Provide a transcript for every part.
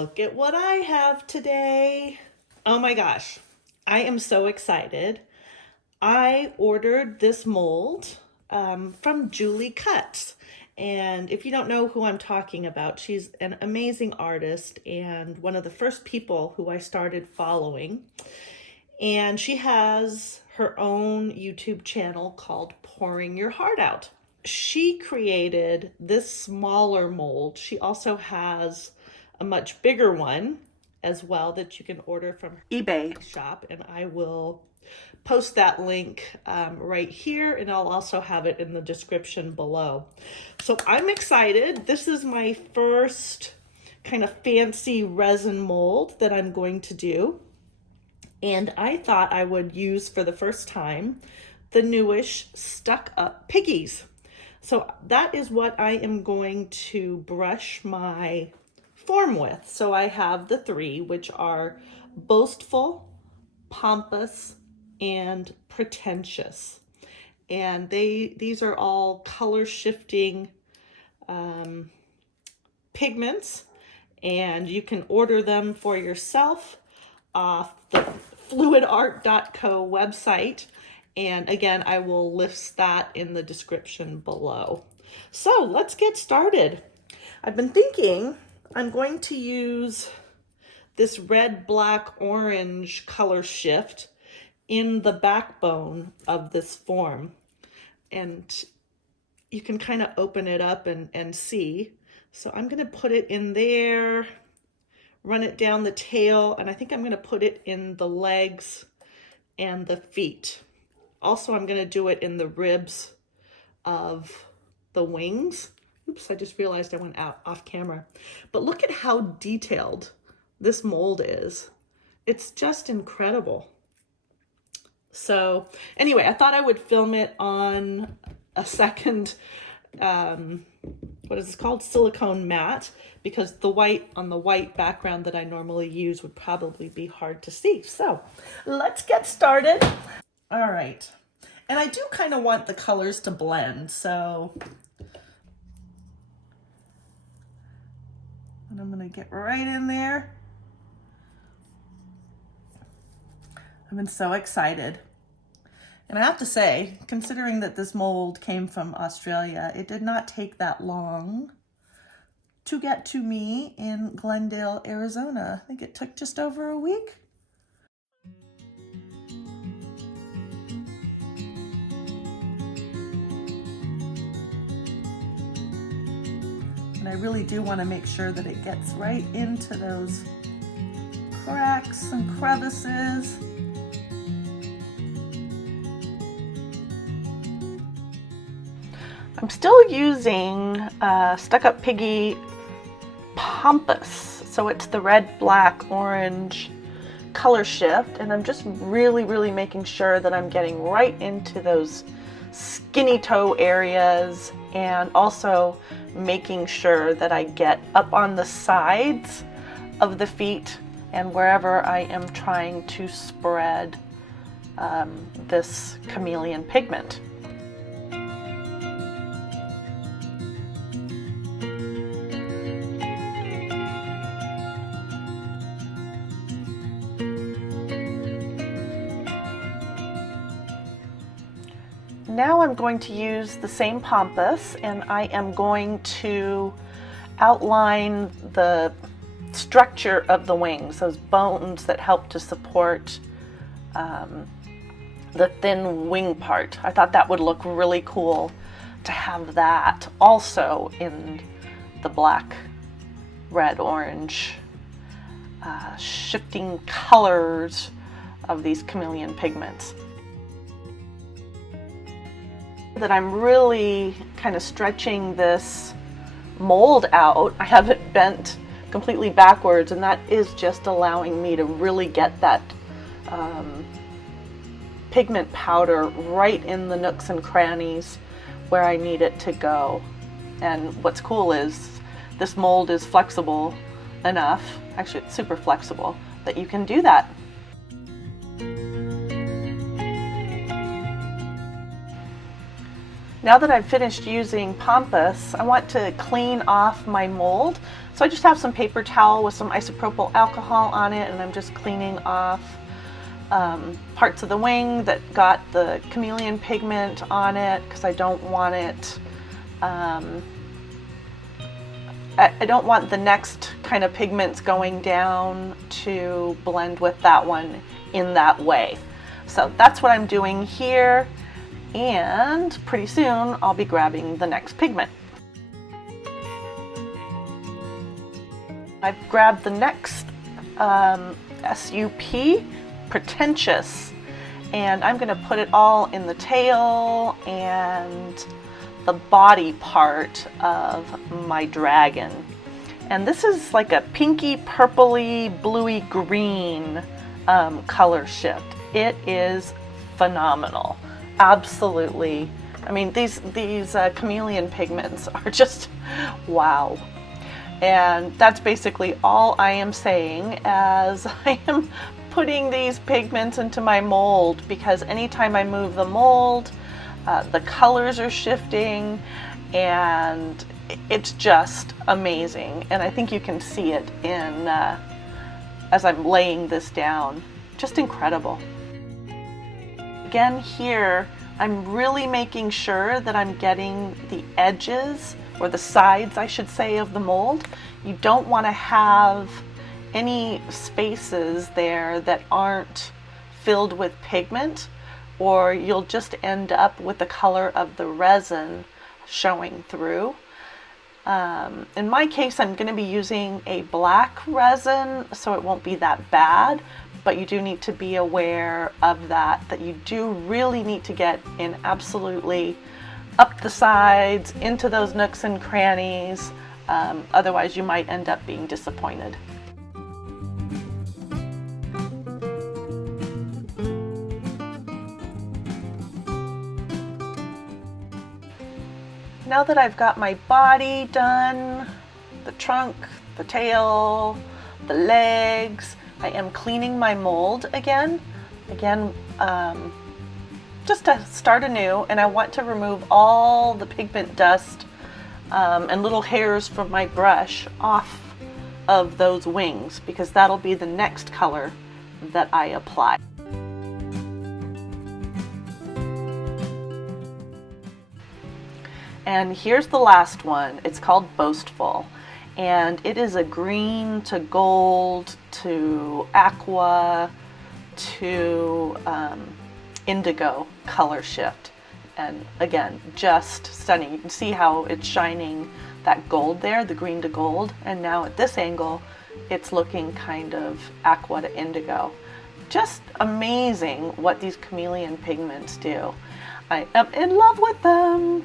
Look at what I have today. Oh my gosh, I am so excited. I ordered this mold from Julie Cuts. And if you don't know who I'm talking about, she's an amazing artist and one of the first people who I started following. And she has her own YouTube channel called Pouring Your Heart Out. She created this smaller mold. She also has a much bigger one as well that you can order from her eBay shop, and I will post that link right here, and I'll also have it in the description below. So I'm excited. This is my first kind of fancy resin mold that I'm going to do. And I thought I would use for the first time the newish Stuck Up Piggies. So that is what I am going to brush my form with. So I have the three, which are boastful, pompous, and pretentious. And these are all color shifting pigments, and you can order them for yourself off the fluidart.co website. And again, I will list that in the description below. So let's get started. I've been thinking I'm going to use this red, black, orange color shift in the backbone of this form. And you can kind of open it up and see. So I'm going to put it in there, run it down the tail, and I think I'm going to put it in the legs and the feet. Also, I'm going to do it in the ribs of the wings. Oops, I just realized I went out off camera. But look at how detailed this mold is. It's just incredible. So anyway, I thought I would film it on a second, what is this called? Silicone mat, because the white on the white background that I normally use would probably be hard to see. So let's get started. All right. And I do kind of want the colors to blend. So and I'm going to get right in there. I've been so excited. And I have to say, considering that this mold came from Australia, it did not take that long to get to me in Glendale, Arizona. I think it took just over a week. And I really do want to make sure that it gets right into those cracks and crevices. I'm still using Stuck Up Piggy Pompous. So it's the red, black, orange color shift. And I'm just really making sure that I'm getting right into those skinny toe areas, and also making sure that I get up on the sides of the feet and wherever I am trying to spread this Chameleon pigment. Now I'm going to use the same Pompous, and I am going to outline the structure of the wings, those bones that help to support the thin wing part. I thought that would look really cool to have that also in the black, red, orange, shifting colors of these Chameleon pigments. That I'm really kind of stretching this mold out. I have it bent completely backwards, and that is just allowing me to really get that pigment powder right in the nooks and crannies where I need it to go. And what's cool is this mold is flexible enough, actually it's super flexible, that you can do that. Now that I've finished using Pampas, I want to clean off my mold. So I just have some paper towel with some isopropyl alcohol on it, and I'm just cleaning off parts of the wing that got the chameleon pigment on it, because I don't want it, I don't want the next kind of pigments going down to blend with that one in that way. So that's what I'm doing here. And pretty soon I'll be grabbing the next pigment. I've grabbed the next SUP, Pretentious, and I'm going to put it all in the tail and the body part of my dragon. And this is like a pinky, purpley, bluey green color shift. It is phenomenal. Absolutely. I mean, these chameleon pigments are just wow. And that's basically all I am saying as I am putting these pigments into my mold, because anytime I move the mold, the colors are shifting, and it's just amazing. And I think you can see it in as I'm laying this down. Just incredible. Again, here I'm really making sure that I'm getting the edges, or the sides I should say, of the mold. You don't want to have any spaces there that aren't filled with pigment, or you'll just end up with the color of the resin showing through. In my case, I'm going to be using a black resin, so it won't be that bad. But you do need to be aware of that you do really need to get in absolutely up the sides, into those nooks and crannies. Otherwise you might end up being disappointed. Now that I've got my body done, the trunk, the tail, the legs, I am cleaning my mold again, just to start anew, and I want to remove all the pigment dust and little hairs from my brush off of those wings, because that'll be the next color that I apply. And here's the last one. It's called Boastful. And it is a green to gold to aqua to indigo color shift. And again, just stunning. You can see how it's shining that gold there, the green to gold. And now at this angle, it's looking kind of aqua to indigo. Just amazing what these chameleon pigments do. I am in love with them.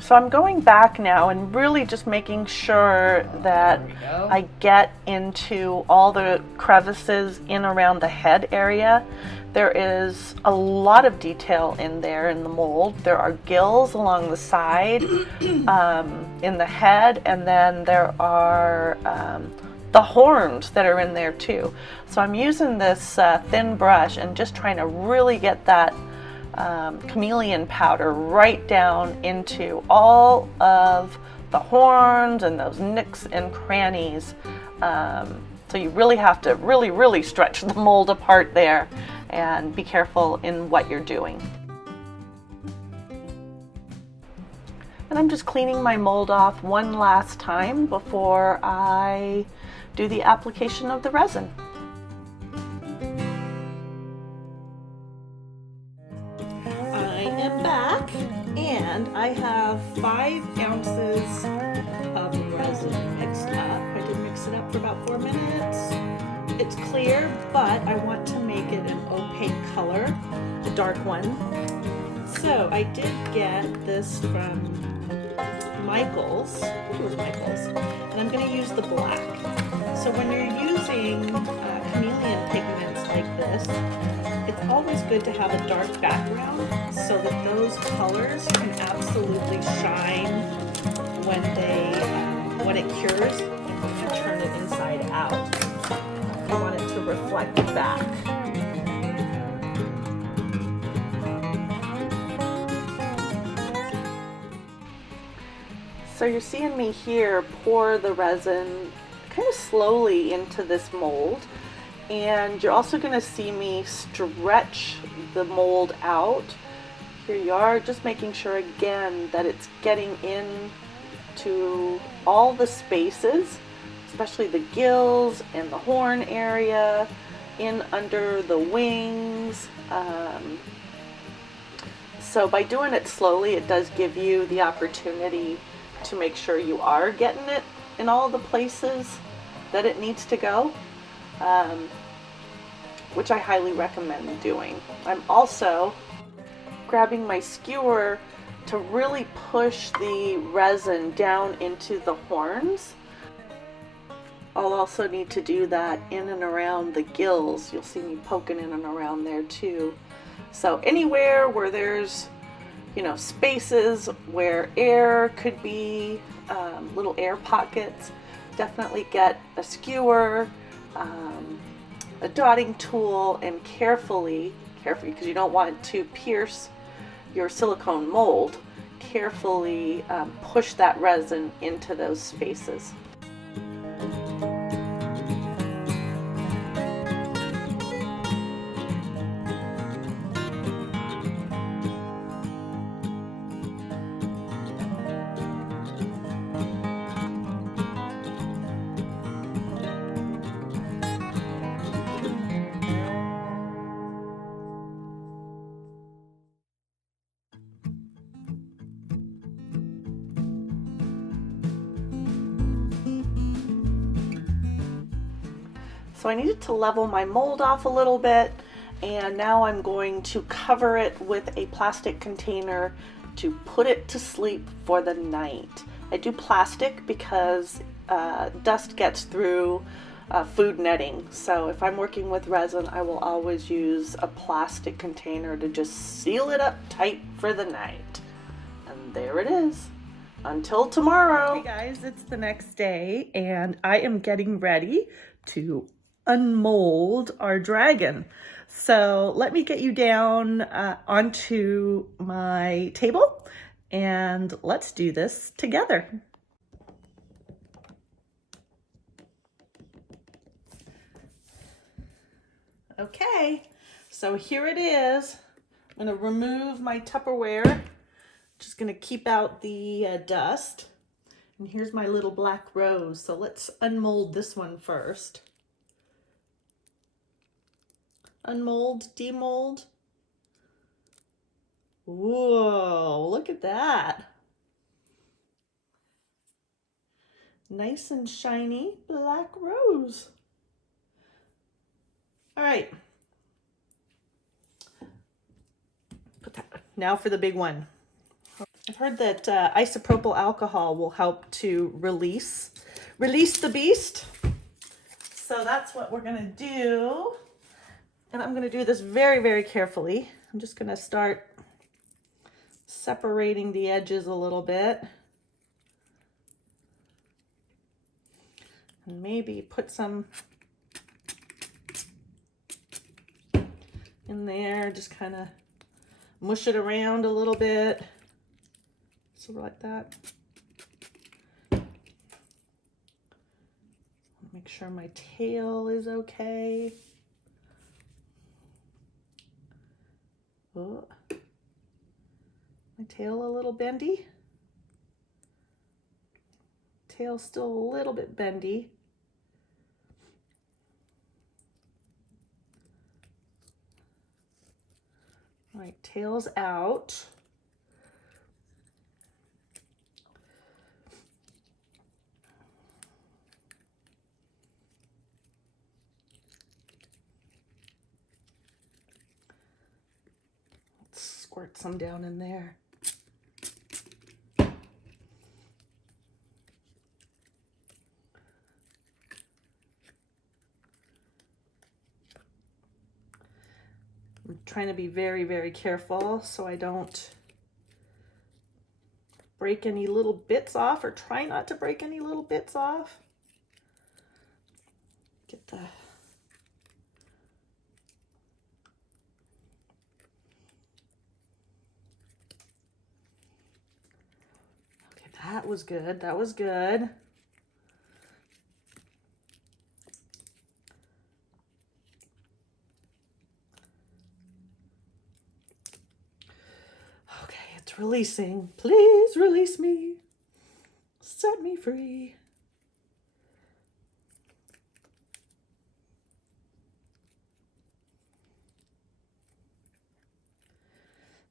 So I'm going back now and really just making sure that I get into all the crevices in around the head area. There is a lot of detail in there in the mold. There are gills along the side in the head, and then there are the horns that are in there too. So I'm using this thin brush and just trying to really get that chameleon powder right down into all of the horns and those nooks and crannies. So you really have to really stretch the mold apart there, and be careful in what you're doing. And I'm just cleaning my mold off one last time before I do the application of the resin. Back, and I have 5 ounces of resin mixed up. I did mix it up for about 4 minutes. It's clear, but I want to make it an opaque color, a dark one. So I did get this from Michael's, I think it was Michael's, and I'm going to use the black. So when you're using chameleon pigments like this, it's always good to have a dark background so that those colors can absolutely shine when when it cures and when you turn it inside out. You want it to reflect back. So you're seeing me here pour the resin kind of slowly into this mold, and you're also going to see me stretch the mold out. Here you are, just making sure again that it's getting in to all the spaces, especially the gills and the horn area, in under the wings. So by doing it slowly, it does give you the opportunity to make sure you are getting it in all the places that it needs to go, which I highly recommend doing. I'm also grabbing my skewer to really push the resin down into the horns. I'll also need to do that in and around the gills. You'll see me poking in and around there too. So anywhere where there's, you know, spaces where air could be, little air pockets, definitely get a skewer, a dotting tool, and carefully, because you don't want to pierce your silicone mold, carefully push that resin into those spaces. So I needed to level my mold off a little bit, and now I'm going to cover it with a plastic container to put it to sleep for the night. I do plastic because dust gets through food netting. So if I'm working with resin, I will always use a plastic container to just seal it up tight for the night. And there it is. Until tomorrow. Hey guys, it's the next day and I am getting ready to unmold our dragon. So let me get you down onto my table and let's do this together. Okay, so here it is. I'm going to remove my Tupperware. Just going to keep out the dust. And here's my little black rose. So let's unmold this one first. Unmold, demold. Whoa, look at that. Nice and shiny black rose. All right. Put that. Now for the big one. I've heard that isopropyl alcohol will help to release the beast. So that's what we're gonna do. And I'm gonna do this very, very carefully. I'm just gonna start separating the edges a little bit. And maybe put some in there, just kind of mush it around a little bit. So like that. Make sure my tail is okay. Oh, my tail a little bendy. Tail still a little bit bendy. All right, tail's out. Let's squirt some down in there. trying to be very, very careful so I don't break any little bits off, or try not to break any little bits off. Get the okay, that was good. That was good. Okay, it's releasing. Please release me. Set me free.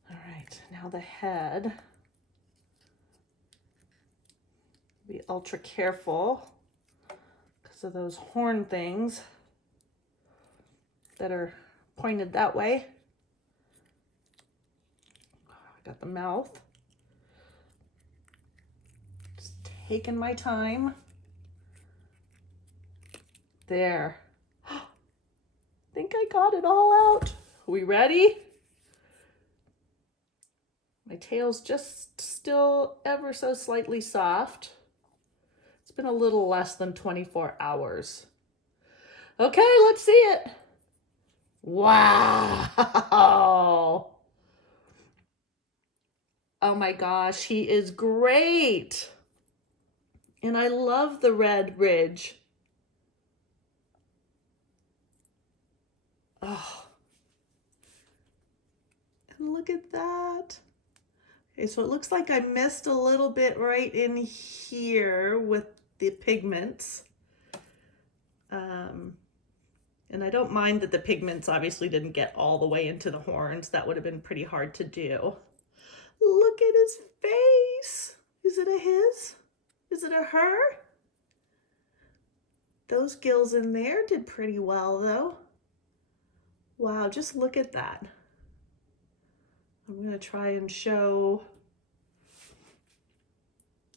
All right, now the head. Be ultra careful because of those horn things that are pointed that way. I got the mouth. Just taking my time. There. I think I got it all out. Are we ready? My tail's just still ever so slightly soft. It's been a little less than 24 hours. Okay, let's see it. Wow. Oh my gosh, he is great. And I love the red ridge. Oh. And look at that. Okay, so it looks like I missed a little bit right in here with the pigments. And I don't mind that the pigments obviously didn't get all the way into the horns. That would have been pretty hard to do. Look at his face. Is it a his? Is it a her? Those gills in there did pretty well though. Wow, just look at that. I'm gonna try and show,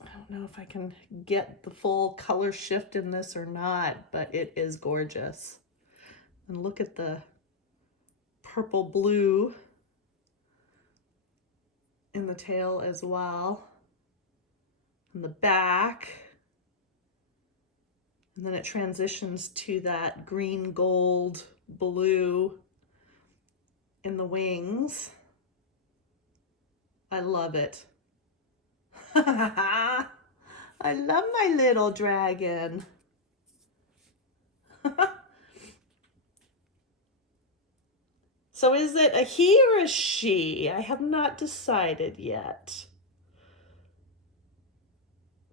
I don't know if I can get the full color shift in this or not, but it is gorgeous. And look at the purple blue in the tail as well. And the back. And then it transitions to that green, gold, blue in the wings. I love it. I love my little dragon. So is it a he or a she? I have not decided yet.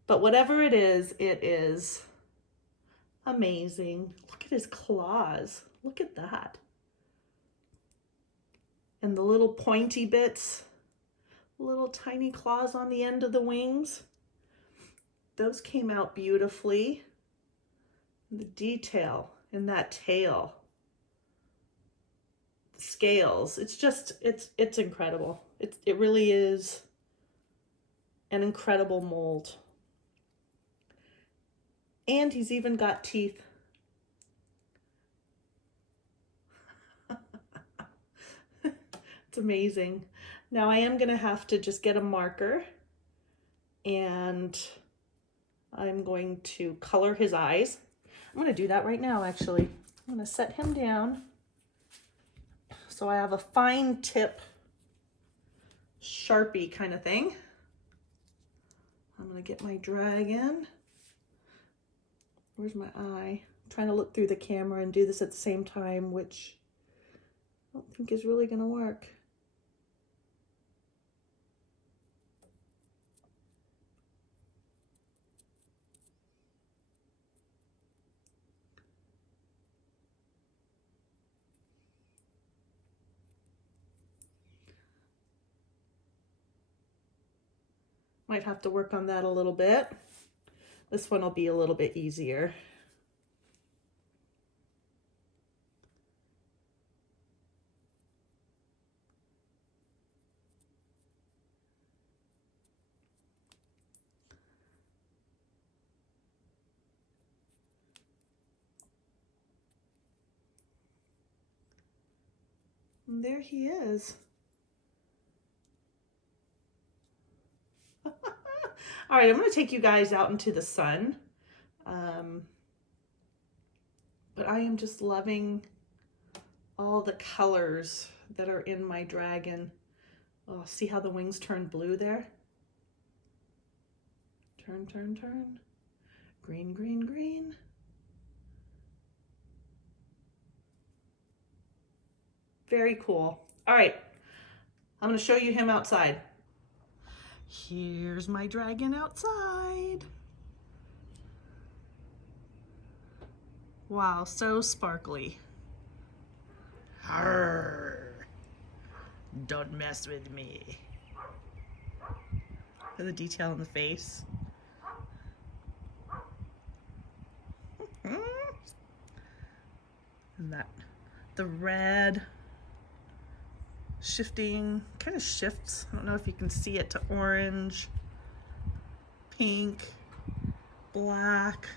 But whatever it is amazing. Look at his claws. Look at that. And the little pointy bits, little tiny claws on the end of the wings. Those came out beautifully. The detail in that tail. Scales, it's just it's incredible. It really is an incredible mold. And he's even got teeth. It's amazing. Now I am gonna have to just get a marker and I'm going to color his eyes. I'm gonna do that right now actually. I'm gonna set him down. So I have a fine tip Sharpie kind of thing. I'm gonna get my dragon. Where's my eye? I'm trying to look through the camera and do this at the same time, which I don't think is really gonna work. Might have to work on that a little bit. This one will be a little bit easier. And there he is. All right, I'm going to take you guys out into the sun. But I am just loving all the colors that are in my dragon. Oh, see how the wings turn blue there? Turn, turn, turn. Green, green, green. Very cool. All right, I'm going to show you him outside. Here's my dragon outside. Wow, so sparkly. Arr, don't mess with me. Look at the detail in the face. And that, the red shifting, kind of shifts. I don't know if you can see it, to orange, pink, black.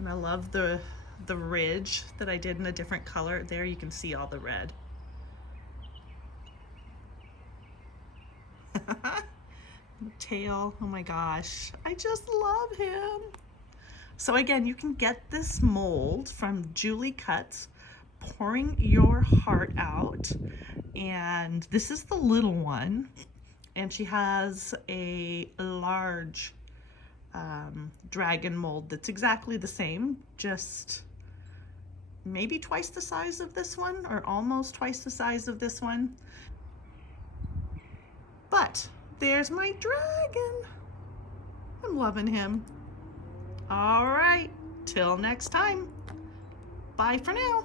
And I love the ridge that I did in a different color. There you can see all the red. The tail, oh my gosh, I just love him. So again, you can get this mold from Julie Cuts, Pouring Your Heart Out. And this is the little one. And she has a large dragon mold that's exactly the same, just maybe twice the size of this one, or almost twice the size of this one. But there's my dragon. I'm loving him. All right, till next time. Bye for now.